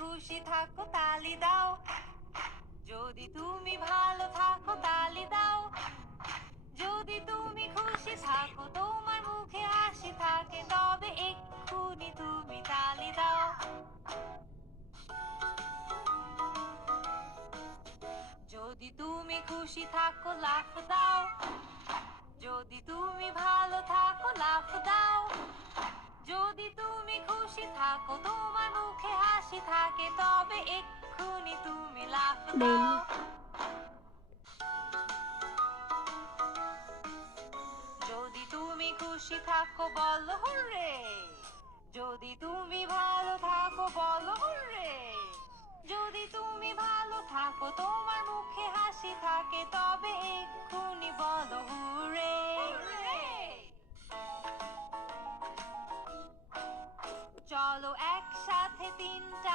খুশি থাকো তালি দাও, যদি তুমি ভালো থাকো তালি দাও, যদি তুমি খুশি থাকো তোমার মুখে হাসি থাকে তবে এক্ষুনি তুমি তালি দাও। যদি তুমি খুশি থাকো লাফ দাও, যদি তুমি ভালো থাকো লাফ দাও, যদি তুমি খুশি থাকো তোমার মুখে হাসি থাকে তবে এক্ষুনি তুমি লাফ দাও। ডেইলি যদি তুমি খুশি থাকো বলো হুররে, যদি তুমি ভালো থাকো বলো হুররে, যদি তুমি ভালো থাকো তোমার মুখে হাসি থাকে তবে এক্ষুনি বলো হুররে। চলো একসাথে তিনটা